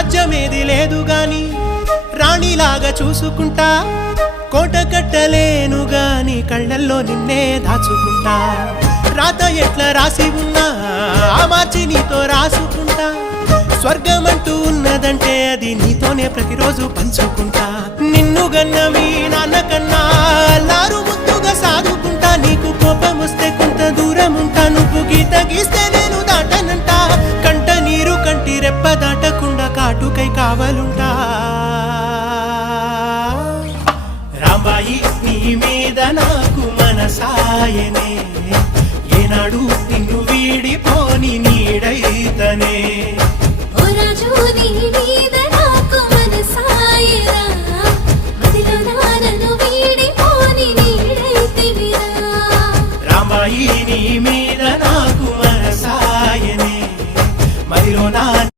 రాజ్యమేది లేదు గాని రాణిలాగా చూసుకుంటా, కోట కట్టలేను గాని కళ్ళల్లో నిన్నే దాచుకుంటా. రాత ఎట్లా రాసి ఉన్నా ఆ మార్చి నీతో రాసుకుంటా. స్వర్గమంటూ ఉన్నదంటే అది నీతోనే ప్రతిరోజు పంచుకుంటా. నిన్ను గన్న మీ నాన్న కన్నా అల్లారు ముద్దుగా సాదుకుంటా. నీకు కోపం వస్తే కొంత దూరం ఉంటా, నువ్వు గీత గీస్తే నేను దాటనంటా. కంట నీరు కంటి రెప్ప దాటకుండా కాటుకై కావలుంటా. రాంబాయి నీ మీద నాకు మనసాయనే, ఏనాడు నిన్ను వీడిపోని నీడైతనే. ఓ రాజు నీ